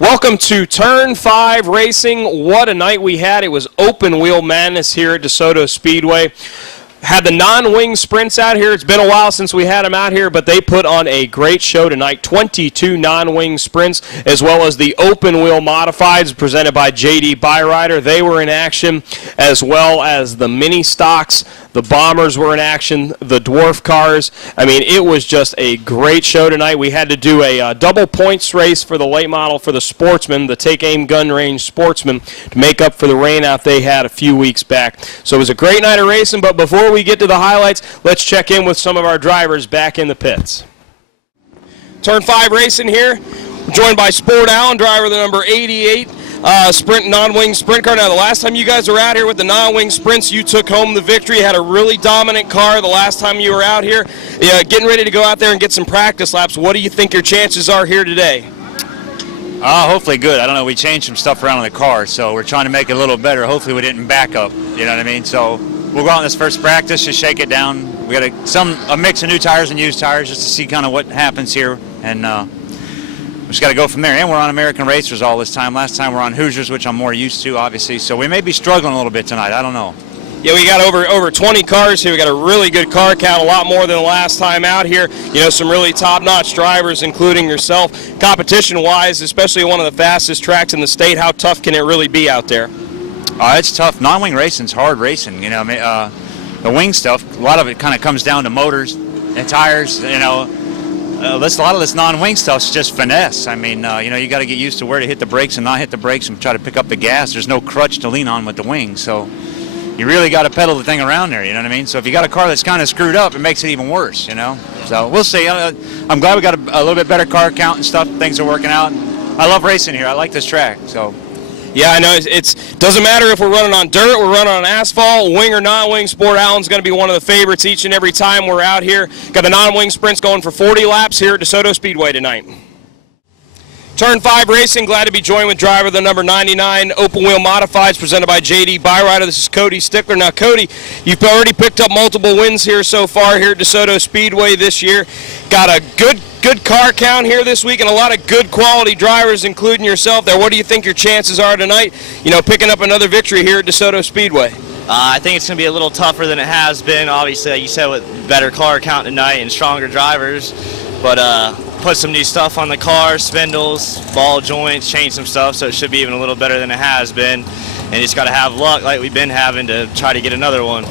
Welcome to Turn 5 Racing. What a night we had. It was open wheel madness here at Desoto Speedway. Had the non-wing sprints out here. It's been a while since we had them out here, but they put on a great show tonight. 22 non-wing sprints, as well as the open wheel modifieds presented by JD Byrider. They were in action, as well as the mini stocks. The bombers were in action, the dwarf cars. I mean, it was just a great show tonight. We had to do a double points race for the late model for the sportsmen, the Take Aim Gun Range sportsmen, to make up for the rainout they had a few weeks back. So it was a great night of racing, but before we get to the highlights, let's check in with some of our drivers back in the pits. Turn 5 Racing here, joined by Sport Allen, driver the number 88. Sprint non-wing sprint car. Now, the last time you guys were out here with the non-wing sprints, you took home the victory. You had a really dominant car the last time you were out here. Getting ready to go out there and get some practice laps. What do you think your chances are here today? Hopefully good. I don't know. We changed some stuff around in the car, so we're trying to make it a little better. Hopefully we didn't back up. You know what I mean? So we'll go out in this first practice, just shake it down. We got a mix of new tires and used tires just to see kind of what happens here, and we just got to go from there. And we're on American Racers all this time. Last time we're on Hoosiers, which I'm more used to, obviously. So we may be struggling a little bit tonight. I don't know. Yeah, we got over 20 cars here. We got a really good car count, a lot more than the last time out here. You know, some really top-notch drivers, including yourself. Competition-wise, especially one of the fastest tracks in the state, how tough can it really be out there? It's tough. Non-wing racing's hard racing. You know, the wing stuff, a lot of it kind of comes down to motors and tires. You know, a lot of this non-wing stuff's just finesse. I mean, you got to get used to where to hit the brakes and not hit the brakes and try to pick up the gas. There's no crutch to lean on with the wings, so you really got to pedal the thing around there, you know what I mean? So if you got a car that's kind of screwed up, it makes it even worse, you know? So we'll see. I'm glad we got a little bit better car count and stuff. Things are working out. I love racing here. I like this track, so. Yeah, I know. It doesn't matter if we're running on dirt, we're running on asphalt, wing or non-wing. Sport Allen's going to be one of the favorites each and every time we're out here. Got the non-wing sprints going for 40 laps here at Desoto Speedway tonight. Turn 5 Racing, glad to be joined with driver the number 99 Open Wheel Modifieds presented by JD Byrider. This is Cody Stickler. Now, Cody, you've already picked up multiple wins here so far here at Desoto Speedway this year. Got a good car count here this week and a lot of good quality drivers, including yourself there. What do you think your chances are tonight, you know, picking up another victory here at Desoto Speedway? I think it's going to be a little tougher than it has been, obviously, like you said, with better car count tonight and stronger drivers. But put some new stuff on the car, spindles, ball joints, change some stuff, so it should be even a little better than it has been. And just got to have luck like we've been having to try to get another one.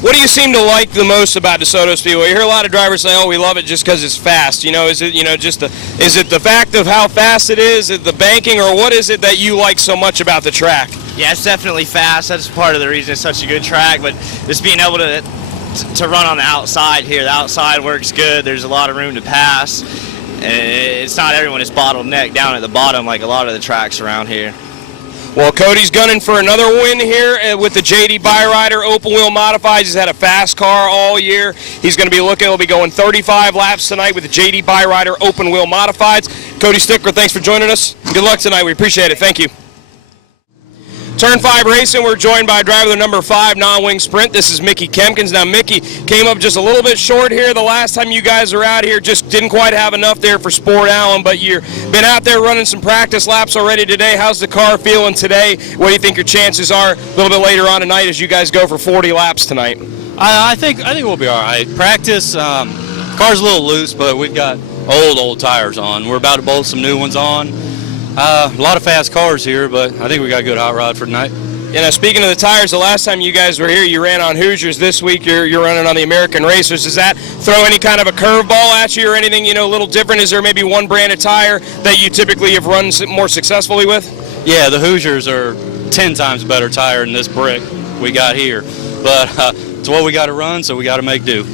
What do you seem to like the most about DeSoto Speedway? You hear a lot of drivers say, "Oh, we love it just because it's fast." You know, is it is it the fact of how fast it is the banking, or what is it that you like so much about the track? Yeah, it's definitely fast. That's part of the reason it's such a good track. But just being able to run on the outside here, the outside works good. There's a lot of room to pass, and it's not everyone is bottlenecked down at the bottom like a lot of the tracks around here. Well, Cody's gunning for another win here with the JD Byrider Open Wheel Modifieds. He's had a fast car all year. He's going to be he'll be going 35 laps tonight with the JD Byrider Open Wheel Modifieds. Cody Stickler, thanks for joining us. Good luck tonight. We appreciate it. Thank you. Turn 5 Racing, we're joined by driver the number 5 non-wing sprint. This is Mickey Kempkins. Now, Mickey came up just a little bit short here the last time you guys were out here. Just didn't quite have enough there for Sport Allen, but you've been out there running some practice laps already today. How's the car feeling today? What do you think your chances are a little bit later on tonight as you guys go for 40 laps tonight? I think we'll be all right. Practice, car's a little loose, but we've got old tires on. We're about to bolt some new ones on. A lot of fast cars here, but I think we got a good hot rod for tonight. You know, speaking of the tires, the last time you guys were here, you ran on Hoosiers. This week, you're running on the American Racers. Does that throw any kind of a curveball at you or anything, a little different? Is there maybe one brand of tire that you typically have run more successfully with? Yeah, the Hoosiers are 10 times better tire than this brick we got here. But it's what we got to run, so we got to make do.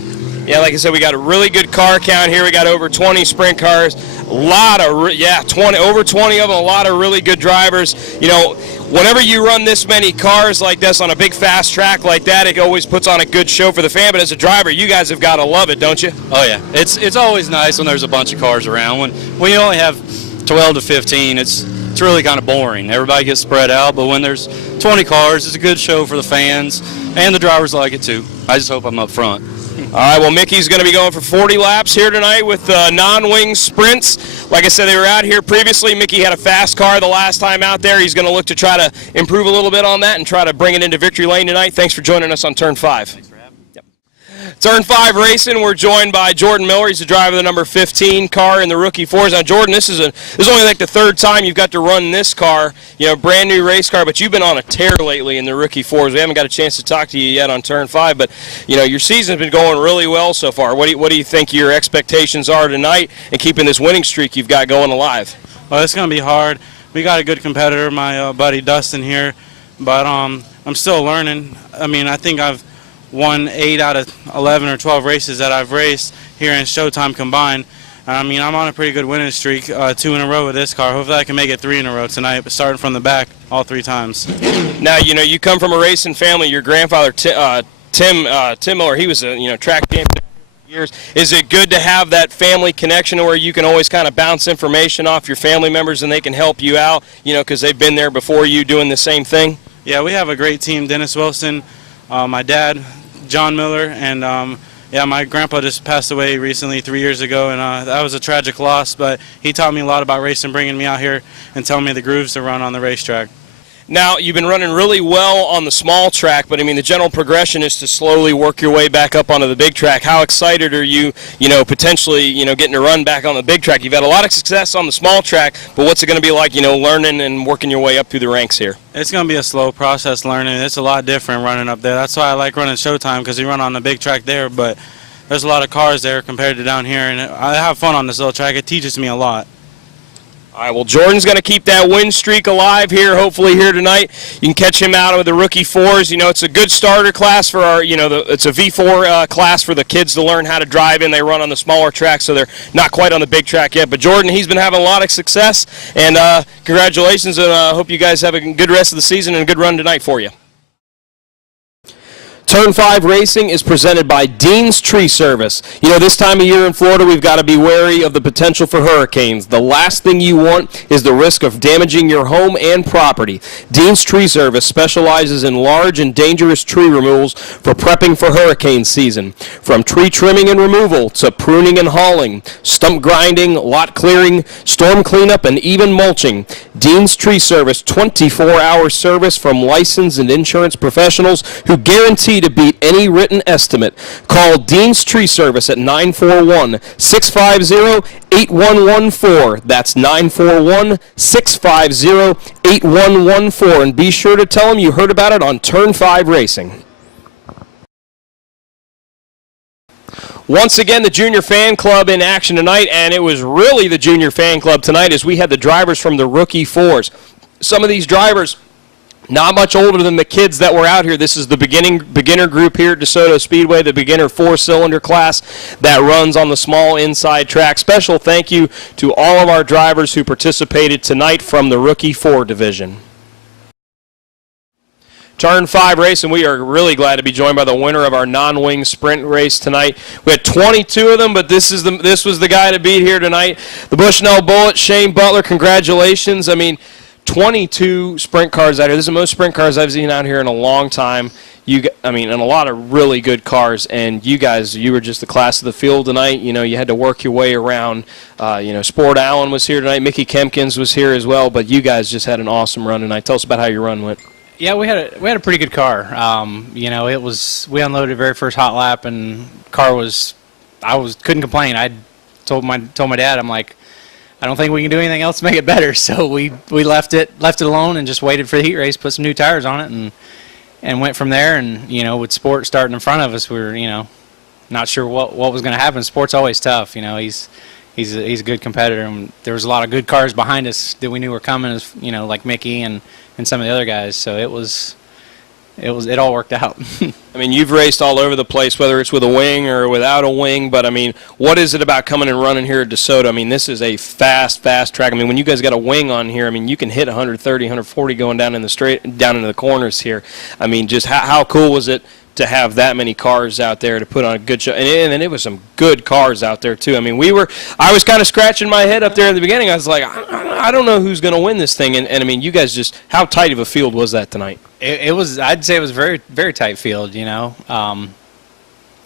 Yeah, like I said, we got a really good car count here. We got over 20 sprint cars, a lot of, over 20 of them, a lot of really good drivers. You know, whenever you run this many cars like this on a big fast track like that, it always puts on a good show for the fan. But as a driver, you guys have got to love it, don't you? Oh yeah, it's always nice when there's a bunch of cars around. When you only have 12 to 15, it's really kind of boring. Everybody gets spread out, but when there's 20 cars, it's a good show for the fans, and the drivers like it too. I just hope I'm up front. All right, well, Mickey's going to be going for 40 laps here tonight with non-wing sprints. Like I said, they were out here previously. Mickey had a fast car the last time out there. He's going to look to try to improve a little bit on that and try to bring it into victory lane tonight. Thanks for joining us on Turn 5. Turn 5 racing, we're joined by Jordan Miller. He's the driver of the number 15 car in the Rookie Fours. Now, Jordan, this is only like the third time you've got to run this car, you know, brand new race car, but you've been on a tear lately in the Rookie Fours. We haven't got a chance to talk to you yet on Turn 5, but, you know, your season's been going really well so far. What do you think your expectations are tonight and keeping this winning streak you've got going alive? Well, it's going to be hard. We got a good competitor, my buddy Dustin here, but I'm still learning. I mean, I think I've won 8 out of 11 or 12 races that I've raced here in Showtime combined. I mean, I'm on a pretty good winning streak, 2 in a row with this car. Hopefully I can make it 3 in a row tonight, but starting from the back all 3 times. Now, you know, you come from a racing family. Your grandfather, Tim Miller, he was a track champion for years. Is it good to have that family connection where you can always kind of bounce information off your family members and they can help you out, you know, because they've been there before you doing the same thing? Yeah, we have a great team. Dennis Wilson, my dad, John Miller, and my grandpa just passed away recently 3 years ago, and that was a tragic loss, but he taught me a lot about racing, bringing me out here and telling me the grooves to run on the racetrack. Now, you've been running really well on the small track, but I mean the general progression is to slowly work your way back up onto the big track. How excited are you, potentially, getting to run back on the big track? You've had a lot of success on the small track, but what's it going to be like, learning and working your way up through the ranks here? It's going to be a slow process learning. It's a lot different running up there. That's why I like running Showtime, because you run on the big track there, but there's a lot of cars there compared to down here, and I have fun on this little track. It teaches me a lot. All right, well, Jordan's going to keep that win streak alive here, hopefully here tonight. You can catch him out with the Rookie Fours. It's a good starter class for our, it's a V4 class for the kids to learn how to drive in. They run on the smaller track, so they're not quite on the big track yet. But Jordan, he's been having a lot of success, and congratulations, and I hope you guys have a good rest of the season and a good run tonight for you. Turn 5 Racing is presented by Dean's Tree Service. This time of year in Florida, we've got to be wary of the potential for hurricanes. The last thing you want is the risk of damaging your home and property. Dean's Tree Service specializes in large and dangerous tree removals for prepping for hurricane season. From tree trimming and removal to pruning and hauling, stump grinding, lot clearing, storm cleanup, and even mulching. Dean's Tree Service, 24-hour service from licensed and insurance professionals who guarantee to beat any written estimate. Call Dean's Tree Service at 941-650-8114. That's 941-650-8114. And be sure to tell them you heard about it on Turn 5 Racing. Once again, the Junior Fan Club in action tonight, and it was really the Junior Fan Club tonight as we had the drivers from the Rookie Fours. Some of these drivers not much older than the kids that were out here. This is the beginner group here at Desoto Speedway, the beginner 4-cylinder class that runs on the small inside track. Special thank you to all of our drivers who participated tonight from the Rookie 4 division. Turn 5 race, and we are really glad to be joined by the winner of our non-wing sprint race tonight. We had 22 of them, but this was the guy to beat here tonight. The Bushnell Bullet, Shane Butler, congratulations. I mean, 22 sprint cars out here. This is the most sprint cars I've seen out here in a long time. And a lot of really good cars. And you guys, you were just the class of the field tonight. You had to work your way around. Sport Allen was here tonight. Mickey Kempkins was here as well. But you guys just had an awesome run tonight. Tell us about how your run went. Yeah, we had a pretty good car. We unloaded very first hot lap, and car couldn't complain. I told my dad, I'm like, I don't think we can do anything else to make it better. So we left it alone and just waited for the heat race, put some new tires on it, and went from there. And with Sport starting in front of us, we were not sure what was going to happen. Sport's always tough. He's a good competitor, and there was a lot of good cars behind us that we knew were coming, as like Mickey and some of the other guys. So it was it all worked out. I mean, you've raced all over the place, whether it's with a wing or without a wing, but I mean, what is it about coming and running here at DeSoto? I mean, this is a fast track. I mean, when you guys got a wing on here, I mean, you can hit 130, 140 going down in the straight, down into the corners here. I mean, just how cool was it to have that many cars out there to put on a good show? And it was some good cars out there, too. I mean, I was kind of scratching my head up there in the beginning. I was like, I don't know who's going to win this thing. And I mean, you guys just, how tight of a field was that tonight? It was, I'd say it was very, very tight field, you know.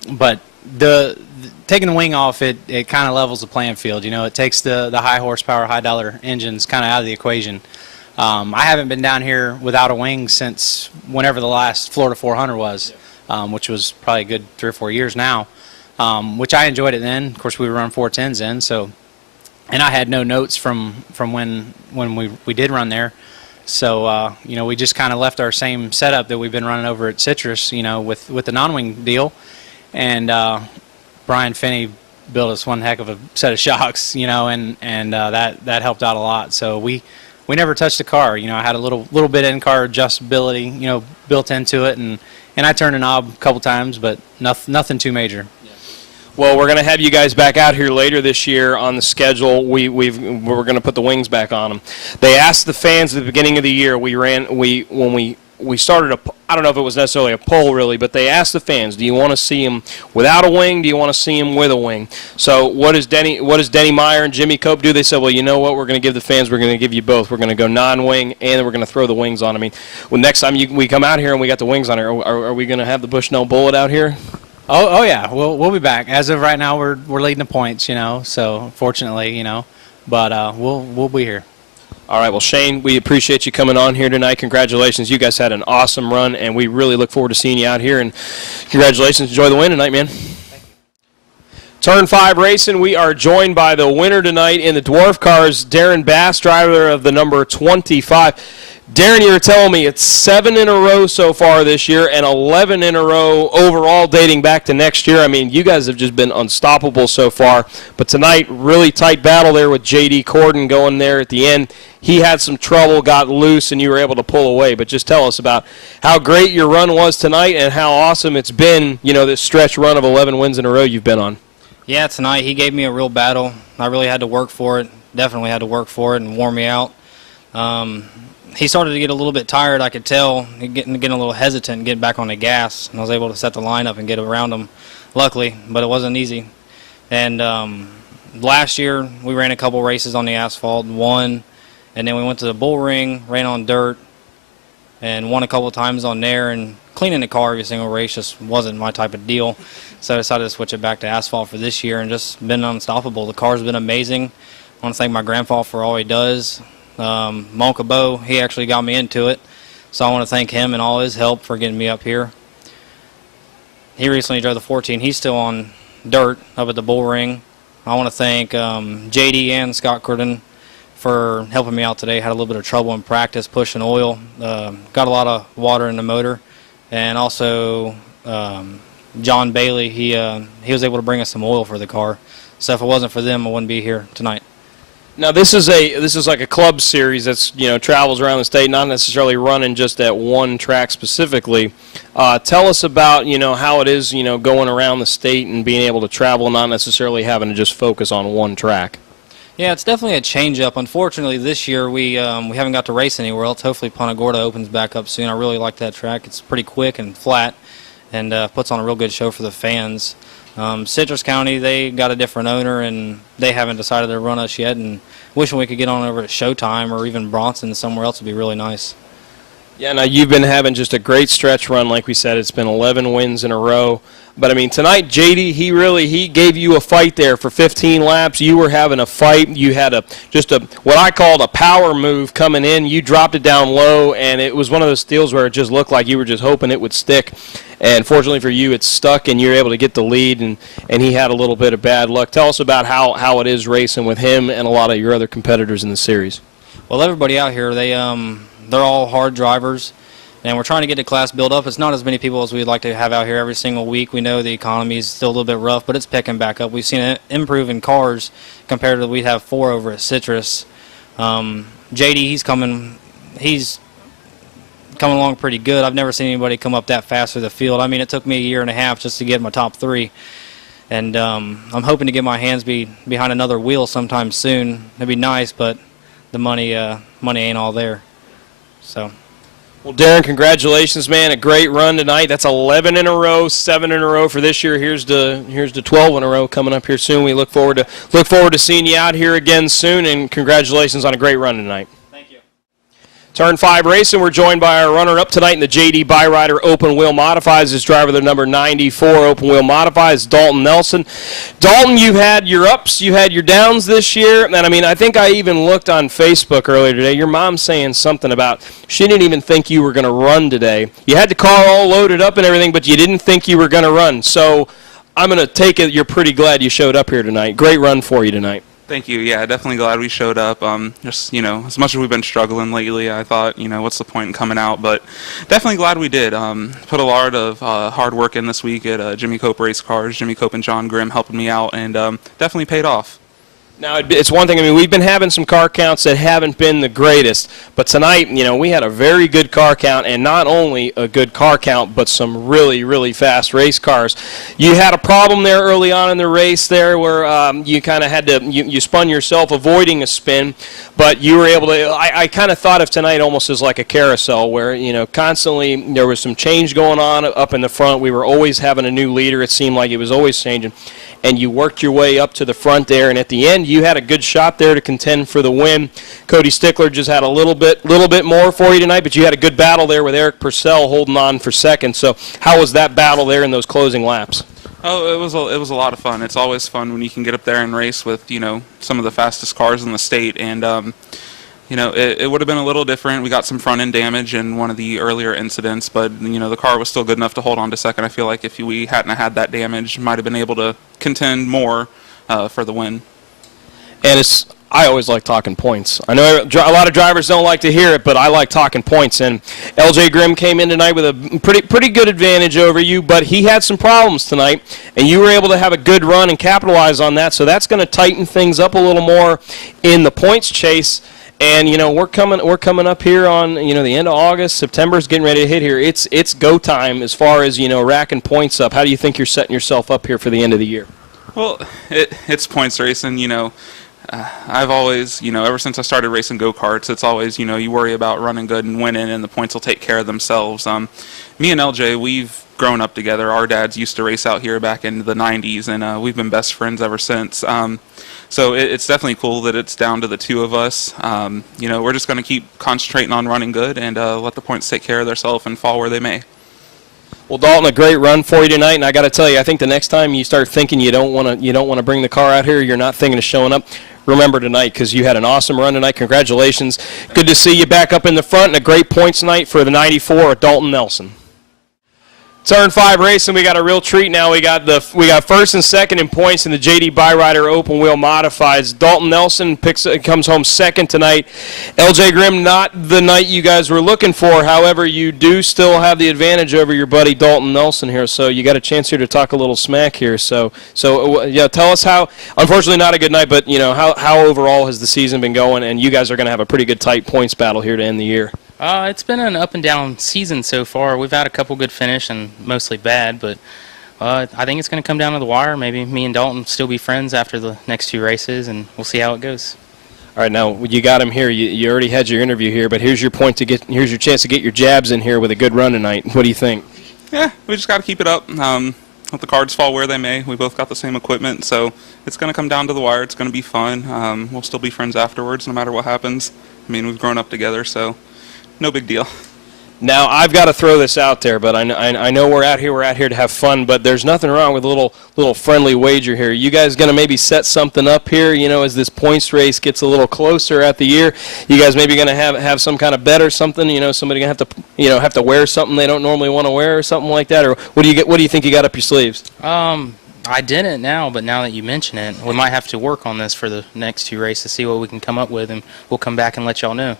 But the taking the wing off, it kind of levels the playing field. You know, it takes the high horsepower, high dollar engines kind of out of the equation. I haven't been down here without a wing since whenever the last Florida 400 was, which was probably a good 3 or 4 years now, which I enjoyed it then. Of course, we were running 410s then, so, and I had no notes from when we did run there. So, you know, we just kind of left our same setup that we've been running over at Citrus, you know, with the non-wing deal. And Brian Finney built us one heck of a set of shocks, you know, and that helped out a lot. So we never touched the car. You know, I had a little bit in-car adjustability, you know, built into it, and I turned a knob a couple times, but nothing too major. Well, we're going to have you guys back out here later this year on the schedule. We're going to put the wings back on them. They asked the fans at the beginning of the year. When we started I don't know if it was necessarily a poll really, but they asked the fans, do you want to see them without a wing? Do you want to see them with a wing? So what does Denny Meyer and Jimmy Cope do? They said, well, you know what? We're going to give the fans. We're going to give you both. We're going to go non-wing, and then we're going to throw the wings on. I mean, well, next time we come out here and we got the wings on here, are we going to have the Bushnell Bullet out here? Oh yeah, we'll be back. As of right now, we're leading the points, you know. So fortunately, you know, but we'll be here. All right. Well, Shane, we appreciate you coming on here tonight. Congratulations, you guys had an awesome run, and we really look forward to seeing you out here. And congratulations, enjoy the win tonight, man. Turn 5 racing. We are joined by the winner tonight in the dwarf cars, Darren Bass, driver of the number 25. Darren, you were telling me it's 7 in a row so far this year and 11 in a row overall dating back to next year. I mean, you guys have just been unstoppable so far. But tonight, really tight battle there with J.D. Corden going there at the end. He had some trouble, got loose, and you were able to pull away. But just tell us about how great your run was tonight and how awesome it's been, you know, this stretch run of 11 wins in a row you've been on. Yeah, tonight he gave me a real battle. I really had to work for it. Definitely had to work for it and wore me out. He started to get a little bit tired, I could tell. Getting a little hesitant, getting back on the gas. And I was able to set the line up and get around him, luckily, but it wasn't easy. And last year, we ran a couple races on the asphalt, won. And then we went to the bull ring, ran on dirt, and won a couple of times on there. And cleaning the car every single race just wasn't my type of deal. So I decided to switch it back to asphalt for this year and just been unstoppable. The car's been amazing. I want to thank my grandpa for all he does. Monka Bo, he actually got me into it. So I want to thank him and all his help for getting me up here. He recently drove the 14. He's still on dirt up at the bull ring. I want to thank JD and Scott Curtin for helping me out today. Had a little bit of trouble in practice pushing oil. Got a lot of water in the motor. And also John Bailey, he was able to bring us some oil for the car. So if it wasn't for them, I wouldn't be here tonight. Now this is like a club series that's, you know, travels around the state, not necessarily running just at one track specifically. Tell us about, you know, how it is, you know, going around the state and being able to travel, not necessarily having to just focus on one track. Yeah, it's definitely a change-up. Unfortunately, this year we haven't got to race anywhere else. Hopefully Punta Gorda opens back up soon. I really like that track. It's pretty quick and flat and puts on a real good show for the fans. Citrus County, they got a different owner, and they haven't decided to run us yet, and wishing we could get on over at Showtime or even Bronson somewhere else would be really nice. Yeah, now you've been having just a great stretch run, like we said. It's been 11 wins in a row. But, I mean, tonight, JD, he gave you a fight there for 15 laps. You were having a fight. You had what I called a power move coming in. You dropped it down low, and it was one of those deals where it just looked like you were just hoping it would stick. And fortunately for you, it stuck, and you're able to get the lead, and he had a little bit of bad luck. Tell us about how it is racing with him and a lot of your other competitors in the series. Well, everybody out here, they're all hard drivers, and we're trying to get the class built up. It's not as many people as we'd like to have out here every single week. We know the economy is still a little bit rough, but it's picking back up. We've seen it improve in cars compared to we'd have 4 over at Citrus. JD, he's coming along pretty good. I've never seen anybody come up that fast through the field. I mean, it took me a year and a half just to get my top 3. And I'm hoping to get my hands behind another wheel sometime soon. It'd be nice, but the money ain't all there. So. Well, Darren, congratulations, man! A great run tonight. That's 11 in a row, 7 in a row for this year. Here's the 12 in a row coming up here soon. We look forward to seeing you out here again soon, and congratulations on a great run tonight. Turn 5 racing, we're joined by our runner-up tonight in the JD Byrider Open Wheel Modifies. His driver, the number 94 Open Wheel Modifies, Dalton Nelson. Dalton, you've had your ups, you had your downs this year, and I think I even looked on Facebook earlier today. Your mom's saying something about she didn't even think you were going to run today. You had the car all loaded up and everything, but you didn't think you were going to run. So I'm going to take it you're pretty glad you showed up here tonight. Great run for you tonight. Thank you. Yeah, definitely glad we showed up. Just, as much as we've been struggling lately, I thought, what's the point in coming out? But definitely glad we did. Put a lot of hard work in this week at Jimmy Cope Race Cars. Jimmy Cope and John Grimm helping me out, and definitely paid off. Now, it's one thing, we've been having some car counts that haven't been the greatest, but tonight, we had a very good car count, and not only a good car count, but some really, really fast race cars. You had a problem there early on in the race there where you kind of had to, you spun yourself avoiding a spin, but you were able to, I kind of thought of tonight almost as like a carousel where, constantly there was some change going on up in the front. We were always having a new leader. It seemed like it was always changing. And you worked your way up to the front there, and at the end you had a good shot there to contend for the win. Cody Stickler just had a little bit more for you tonight, but you had a good battle there with Eric Purcell holding on for second. So how was that battle there in those closing laps? Oh, it was a lot of fun. It's always fun when you can get up there and race with some of the fastest cars in the state, and it would have been a little different. We got some front end damage in one of the earlier incidents, but the car was still good enough to hold on to second. I feel like if we hadn't had that damage, might have been able to contend more for the win. And I always like talking points. I know a lot of drivers don't like to hear it, but I like talking points. And LJ Grimm came in tonight with a pretty good advantage over you, but he had some problems tonight, and you were able to have a good run and capitalize on that. So that's going to tighten things up a little more in the points chase. And we're coming up here on the end of August. September's getting ready to hit here. It's go time as far as racking points up. How do you think you're setting yourself up here for the end of the year? Well, it's points racing. I've always, ever since I started racing go-karts, it's always, you worry about running good and winning, and the points will take care of themselves. Me and LJ, we've grown up together. Our dads used to race out here back in the 90s, and we've been best friends ever since. So it's definitely cool that it's down to the two of us. We're just going to keep concentrating on running good and let the points take care of themselves and fall where they may. Well, Dalton, a great run for you tonight, and I got to tell you, I think the next time you start thinking you don't want to bring the car out here, you're not thinking of showing up. Remember tonight, because you had an awesome run tonight. Congratulations. Good to see you back up in the front, and a great points night for the 94 Dalton Nelson. Turn 5 racing, we got a real treat now. We got first and second in points in the JD Byrider Open Wheel Modifieds. Dalton Nelson comes home second tonight. LJ Grimm, not the night you guys were looking for. However, you do still have the advantage over your buddy Dalton Nelson here. So you got a chance here to talk a little smack here. So tell us how. Unfortunately, not a good night, but how overall has the season been going? And you guys are going to have a pretty good tight points battle here to end the year. It's been an up and down season so far. We've had a couple good finish and mostly bad, but I think it's going to come down to the wire. Maybe me and Dalton still be friends after the next 2 races, and we'll see how it goes. All right, now you got him here. You already had your interview here, but here's your chance to get your jabs in here with a good run tonight. What do you think? Yeah, we just got to keep it up. Let the cards fall where they may. We both got the same equipment, so it's going to come down to the wire. It's going to be fun. We'll still be friends afterwards, no matter what happens. We've grown up together, so no big deal. Now, I've got to throw this out there, but I know we're out here to have fun, but there's nothing wrong with a little friendly wager here. You guys going to maybe set something up here, as this points race gets a little closer at the year? You guys maybe going to have some kind of bet or something? Somebody going to have to wear something they don't normally want to wear or something like that? Or what do you think you got up your sleeves? I didn't now, but now that you mention it, we might have to work on this for the next 2 races, see what we can come up with, and we'll come back and let y'all know.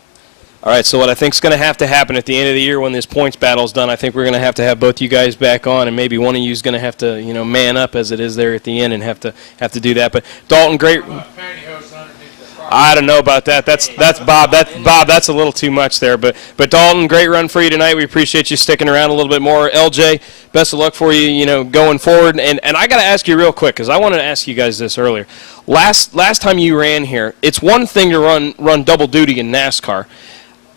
All right, so what I think is going to have to happen at the end of the year when this points battle is done, I think we're going to have both you guys back on, and maybe one of you is going to have to, man up as it is there at the end and have to do that. But Dalton, great. I don't know about that. That's Bob. Bob. That's a little too much there. But Dalton, great run for you tonight. We appreciate you sticking around a little bit more. LJ, best of luck for you. Going forward. And I got to ask you real quick because I wanted to ask you guys this earlier. Last time you ran here, it's one thing to run double duty in NASCAR.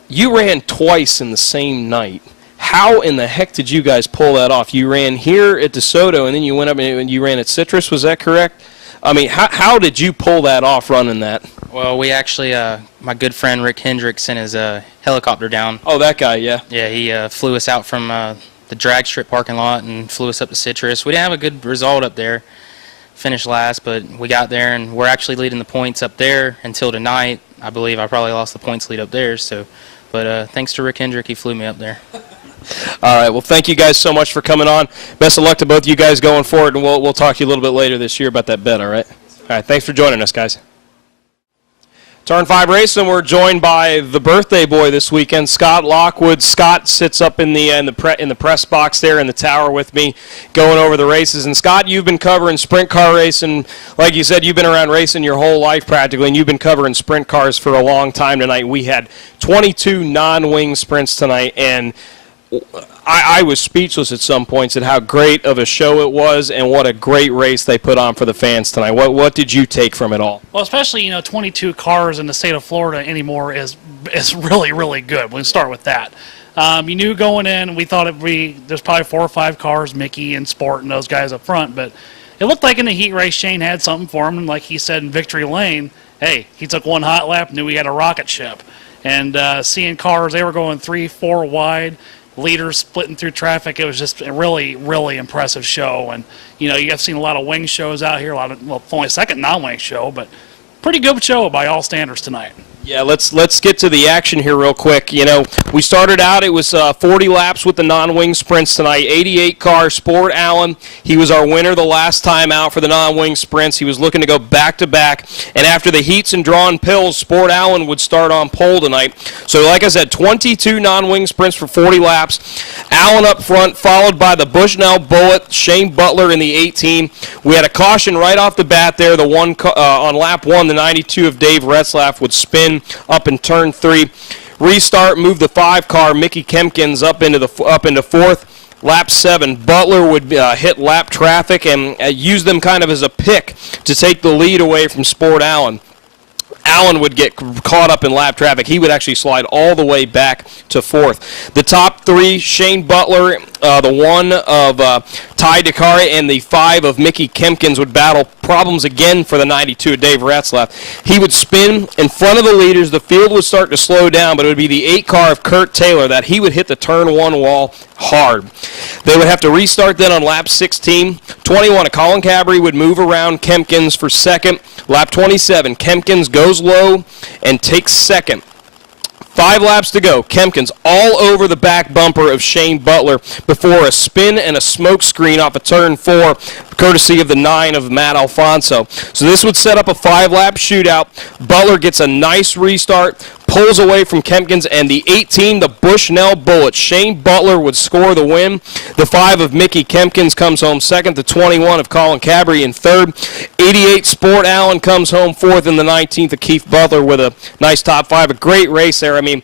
You ran twice in the same night. How in the heck did you guys pull that off? You ran here at DeSoto, and then you went up and you ran at Citrus. Was that correct? I mean, how did you pull that off running that? Well, we actually, my good friend Rick Hendrick sent his helicopter down. Oh, that guy, yeah. Yeah, he flew us out from the drag strip parking lot and flew us up to Citrus. We didn't have a good result up there, finished last, but we got there, and we're actually leading the points up there until tonight. I believe I probably lost the points lead up there. But thanks to Rick Hendrick, he flew me up there. All right. Well, thank you guys so much for coming on. Best of luck to both of you guys going forward, and we'll talk to you a little bit later this year about that bet, all right? All right. Thanks for joining us, guys. Turn 5 Racing, we're joined by the birthday boy this weekend, Scott Lockwood. Scott sits up in the press box there in the tower with me, going over the races. And Scott, you've been covering sprint car racing. Like you said, you've been around racing your whole life practically, and you've been covering sprint cars for a long time tonight. We had 22 non-wing sprints tonight, and I was speechless at some points at how great of a show it was and what a great race they put on for the fans tonight. What did you take from it all? Well, especially, 22 cars in the state of Florida anymore is really, really good. We'll start with that. You knew going in, we thought there's probably 4 or 5 cars, Mickey and Sport and those guys up front, but it looked like in the heat race Shane had something for him, and like he said in Victory Lane, hey, he took one hot lap, knew he had a rocket ship. And seeing cars, they were going 3, 4 wide, leaders splitting through traffic. It was just a really, really impressive show. And, you have seen a lot of wing shows out here, only second non-wing show, but pretty good show by all standards tonight. Yeah, let's get to the action here real quick. We started out, it was 40 laps with the non-wing sprints tonight. 88 car, Sport Allen. He was our winner the last time out for the non-wing sprints. He was looking to go back-to-back. And after the heats and drawn pills, Sport Allen would start on pole tonight. So like I said, 22 non-wing sprints for 40 laps. Allen up front, followed by the Bushnell Bullet, Shane Butler in the 18. We had a caution right off the bat there. The one on lap 1, the 92 of Dave Retzlaff would spin up in turn 3. Restart, move the 5 car, Mickey Kempkins up into 4th. Lap 7, Butler would hit lap traffic and use them kind of as a pick to take the lead away from Sport Allen. Allen would get caught up in lap traffic. He would actually slide all the way back to 4th. The top 3, Shane Butler, the 1 of Ty Dakari, and the 5 of Mickey Kempkins would battle problems again for the 92 of Dave Retzlaff. He would spin in front of the leaders. The field would start to slow down, but it would be the 8 car of Kurt Taylor that he would hit the turn 1 wall hard. They would have to restart then on lap 16. 21 of Colin Cabry would move around Kempkins for second. Lap 27, Kempkins goes low and takes second. 5 laps to go. Kempkins all over the back bumper of Shane Butler before a spin and a smoke screen off of turn 4, courtesy of the 9 of Matt Alfonso. So this would set up a 5-lap shootout. Butler gets a nice restart, pulls away from Kempkins, and the 18, the Bushnell Bullet. Shane Butler would score the win. The 5 of Mickey Kempkins comes home second. The 21 of Colin Cabry in third. 88 Sport Allen comes home fourth, and the 19th of Keith Butler with a nice top 5. A great race there. I mean,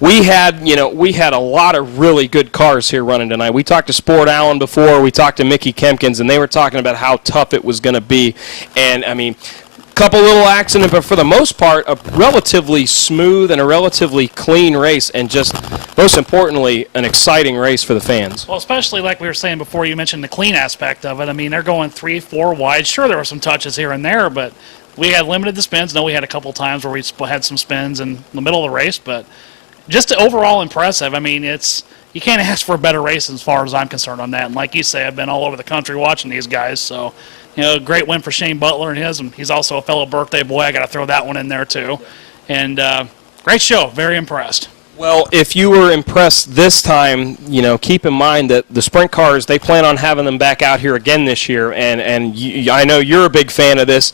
we had a lot of really good cars here running tonight. We talked to Sport Allen before. We talked to Mickey Kempkins, and they were talking about how tough it was going to be. And, I mean, couple little accidents, but for the most part, a relatively smooth and a relatively clean race, and just most importantly, an exciting race for the fans. Well, especially like we were saying before, you mentioned the clean aspect of it. I mean, they're going 3, 4 wide. Sure, there were some touches here and there, but we had limited the spins. No, we had a couple times where we had some spins in the middle of the race, but just overall impressive. I mean, you can't ask for a better race as far as I'm concerned on that. And like you say, I've been all over the country watching these guys, so great win for Shane Butler and his. And he's also a fellow birthday boy. I got to throw that one in there too. And great show. Very impressed. Well, if you were impressed this time, keep in mind that the sprint cars, they plan on having them back out here again this year. And I know you're a big fan of this.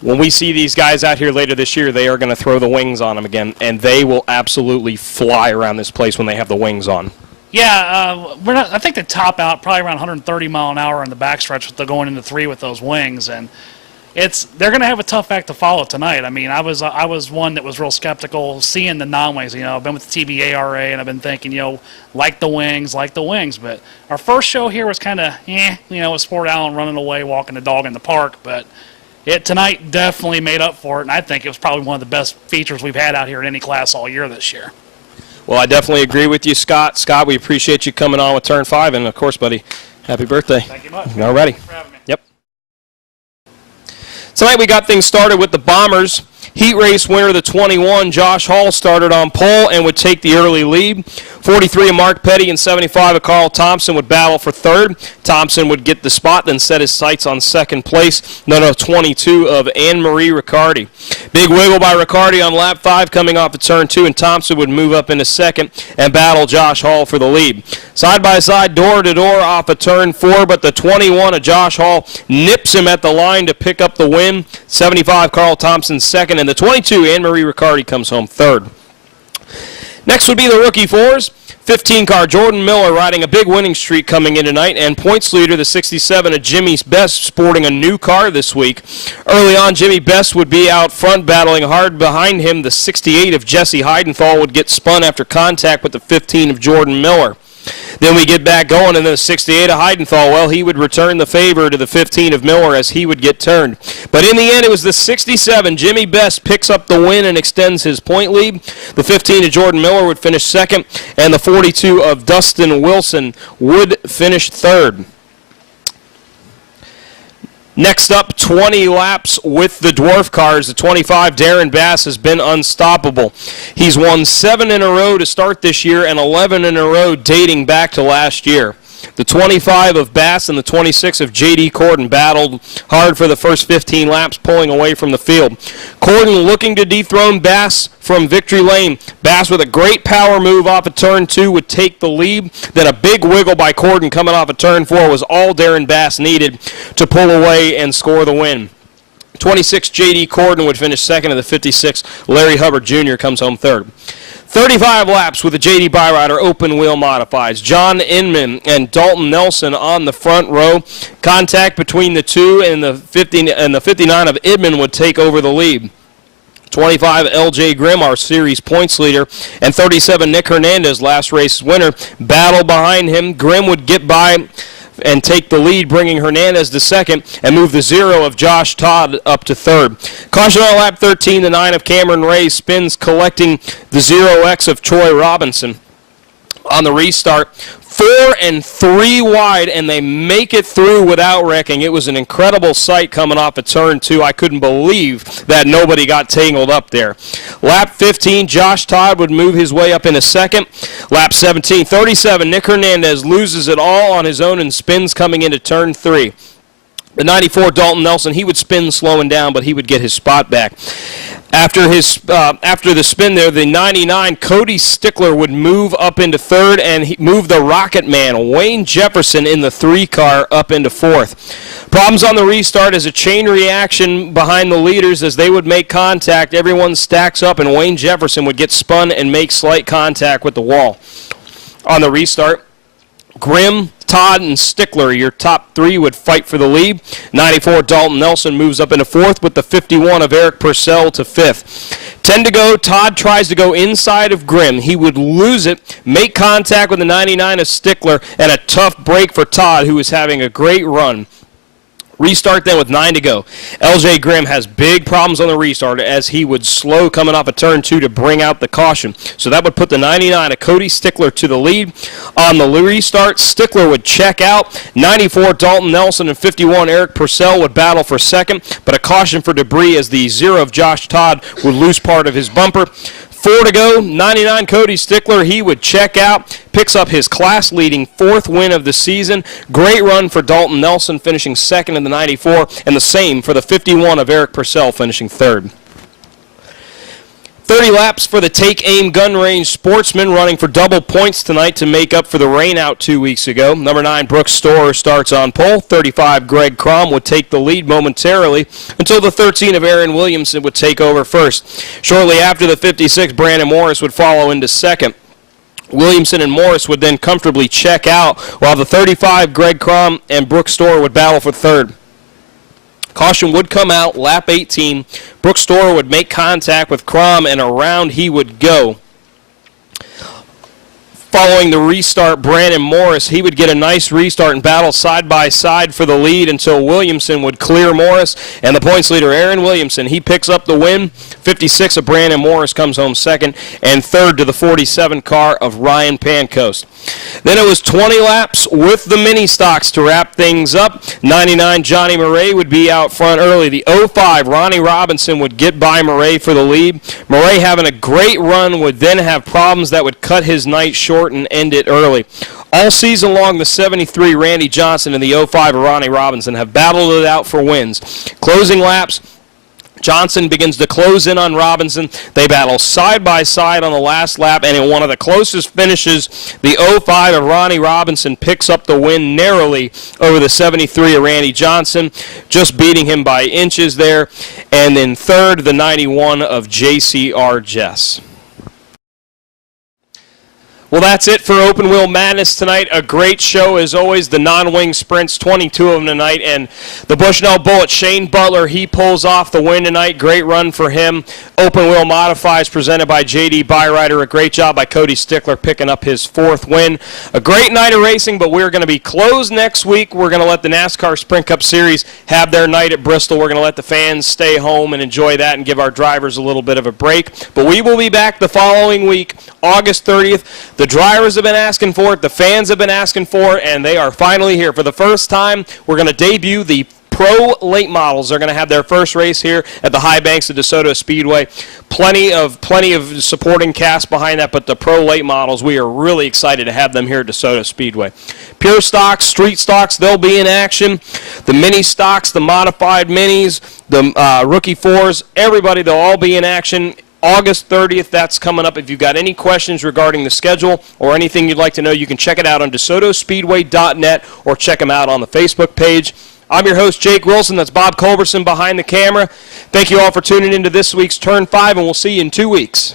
When we see these guys out here later this year, they are going to throw the wings on them again, and they will absolutely fly around this place when they have the wings on. Yeah, I think they top out probably around 130 mile an hour in the backstretch with the going into 3 with those wings. And they're going to have a tough act to follow tonight. I mean, I was one that was real skeptical seeing the non-wings. You know, I've been with the TBARA, and I've been thinking, like the wings. But our first show here was kind of, with Sport Allen running away, walking the dog in the park. But tonight definitely made up for it, and I think it was probably one of the best features we've had out here in any class all year this year. Well, I definitely agree with you, Scott. Scott, we appreciate you coming on with Turn 5, and, of course, buddy, happy birthday. Thank you much. All righty. Thanks for having me. Yep. Tonight we got things started with the Bombers. Heat race winner, the 21, Josh Hall, started on pole and would take the early lead. 43 of Mark Petty and 75 of Carl Thompson would battle for third. Thompson would get the spot, then set his sights on second place. No, 22 of Anne-Marie Riccardi. Big wiggle by Riccardi on lap 5 coming off of turn 2, and Thompson would move up into second and battle Josh Hall for the lead. Side by side, door to door off of turn 4, but the 21 of Josh Hall nips him at the line to pick up the win. 75 Carl Thompson second, and the 22 Anne-Marie Riccardi comes home third. Next would be the rookie fours. 15-car Jordan Miller riding a big winning streak coming in tonight, and points leader, the 67 of Jimmy Best, sporting a new car this week. Early on, Jimmy Best would be out front battling hard behind him. The 68 of Jesse Heidenthal would get spun after contact with the 15 of Jordan Miller. Then we get back going, and the 68 of Heidenthal, well, he would return the favor to the 15 of Miller as he would get turned. But in the end, it was the 67. Jimmy Best picks up the win and extends his point lead. The 15 of Jordan Miller would finish second, and the 42 of Dustin Wilson would finish third. Next up, 20 laps with the dwarf cars. The 25, Darren Bass, has been unstoppable. He's won 7 in a row to start this year and 11 in a row dating back to last year. The 25 of Bass and the 26 of J.D. Corden battled hard for the first 15 laps, pulling away from the field. Corden looking to dethrone Bass from victory lane. Bass with a great power move off of turn 2 would take the lead. Then a big wiggle by Corden coming off of turn 4 was all Darren Bass needed to pull away and score the win. 26 J.D. Corden would finish second, and the 56 Larry Hubbard Jr. comes home third. 35 laps with the J.D. Byrider open wheel modifieds. John Inman and Dalton Nelson on the front row. Contact between the two, and the 59 of Idman would take over the lead. 25 L.J. Grimm, our series points leader, and 37 Nick Hernandez, last race's winner, battle behind him. Grimm would get by and take the lead, bringing Hernandez to second, and move the 0 of Josh Todd up to third. Caution on lap 13, the 9 of Cameron Ray spins, collecting the 0X of Troy Robinson. On the restart, 4 and 3 wide, and they make it through without wrecking. It was an incredible sight coming off of turn 2. I couldn't believe that nobody got tangled up there. Lap 15, Josh Todd would move his way up into second. Lap 17, 37, Nick Hernandez loses it all on his own and spins coming into turn 3. The 94 Dalton Nelson, he would spin slowing down, but he would get his spot back. After the spin there, the 99 Cody Stickler would move up into third, and move the Rocket Man Wayne Jefferson in the 3 car up into fourth. Problems on the restart as a chain reaction behind the leaders as they would make contact. Everyone stacks up, and Wayne Jefferson would get spun and make slight contact with the wall. On the restart, Grimm, Todd, and Stickler, your top 3, would fight for the lead. 94 Dalton Nelson moves up into fourth, with the 51 of Eric Purcell to fifth. 10 to go. Todd tries to go inside of Grimm. He would lose it, make contact with the 99 of Stickler, and a tough break for Todd, who is having a great run. Restart then with 9 to go. L.J. Grimm has big problems on the restart as he would slow coming off of turn 2 to bring out the caution. So that would put the 99 of Cody Stickler to the lead. On the restart, Stickler would check out. 94 Dalton Nelson and 51 Eric Purcell would battle for second, but a caution for debris as the 0 of Josh Todd would lose part of his bumper. 4 to go. 99 Cody Stickler, he would check out, picks up his class-leading 4th win of the season. Great run for Dalton Nelson, finishing second in the 94, and the same for the 51 of Eric Purcell, finishing third. 30 laps for the Take Aim Gun Range Sportsman, running for double points tonight to make up for the rain out 2 weeks ago. Number 9, Brooks Storer, starts on pole. 35, Greg Crom would take the lead momentarily until the 13 of Aaron Williamson would take over first. Shortly after, the 56, Brandon Morris would follow into second. Williamson and Morris would then comfortably check out, while the 35, Greg Crom, and Brooks Storer would battle for third. Caution would come out, lap 18. Brooks Storer would make contact with Crom, and around he would go. Following the restart, Brandon Morris, he would get a nice restart and battle side by side for the lead until Williamson would clear Morris. And the points leader, Aaron Williamson, he picks up the win. 56 of Brandon Morris comes home second, and third to the 47 car of Ryan Pancoast. Then it was 20 laps with the mini stocks to wrap things up. 99 Johnny Murray would be out front early. The 05 Ronnie Robinson would get by Murray for the lead. Murray, having a great run, would then have problems that would cut his night short and end it early. All season long, the 73 Randy Johnson and the 05 Ronnie Robinson have battled it out for wins. Closing laps, Johnson begins to close in on Robinson. They battle side by side on the last lap, and in one of the closest finishes, the 05 of Ronnie Robinson picks up the win narrowly over the 73 of Randy Johnson, just beating him by inches there. And then third, the 91 of JCR Jess. Well, that's it for Open Wheel Madness tonight. A great show, as always. The non-wing sprints, 22 of them tonight. And the Bushnell Bullet, Shane Butler, he pulls off the win tonight. Great run for him. Open Wheel Modifies presented by J.D. Byrider. A great job by Cody Stickler picking up his 4th win. A great night of racing, but we're going to be closed next week. We're going to let the NASCAR Sprint Cup Series have their night at Bristol. We're going to let the fans stay home and enjoy that and give our drivers a little bit of a break. But we will be back the following week, August 30th. The drivers have been asking for it, the fans have been asking for it, and they are finally here. For the first time, we're going to debut the Pro Late Models. They're going to have their first race here at the high banks of Desoto Speedway. Plenty of supporting cast behind that, but the Pro Late Models, we are really excited to have them here at Desoto Speedway. Pure stocks, street stocks, they'll be in action. The mini stocks, the modified minis, the rookie 4s, everybody, they'll all be in action. August 30th, that's coming up. If you've got any questions regarding the schedule or anything you'd like to know, you can check it out on DeSotoSpeedway.net or check them out on the Facebook page. I'm your host, Jake Wilson. That's Bob Culberson behind the camera. Thank you all for tuning into this week's Turn 5, and we'll see you in 2 weeks.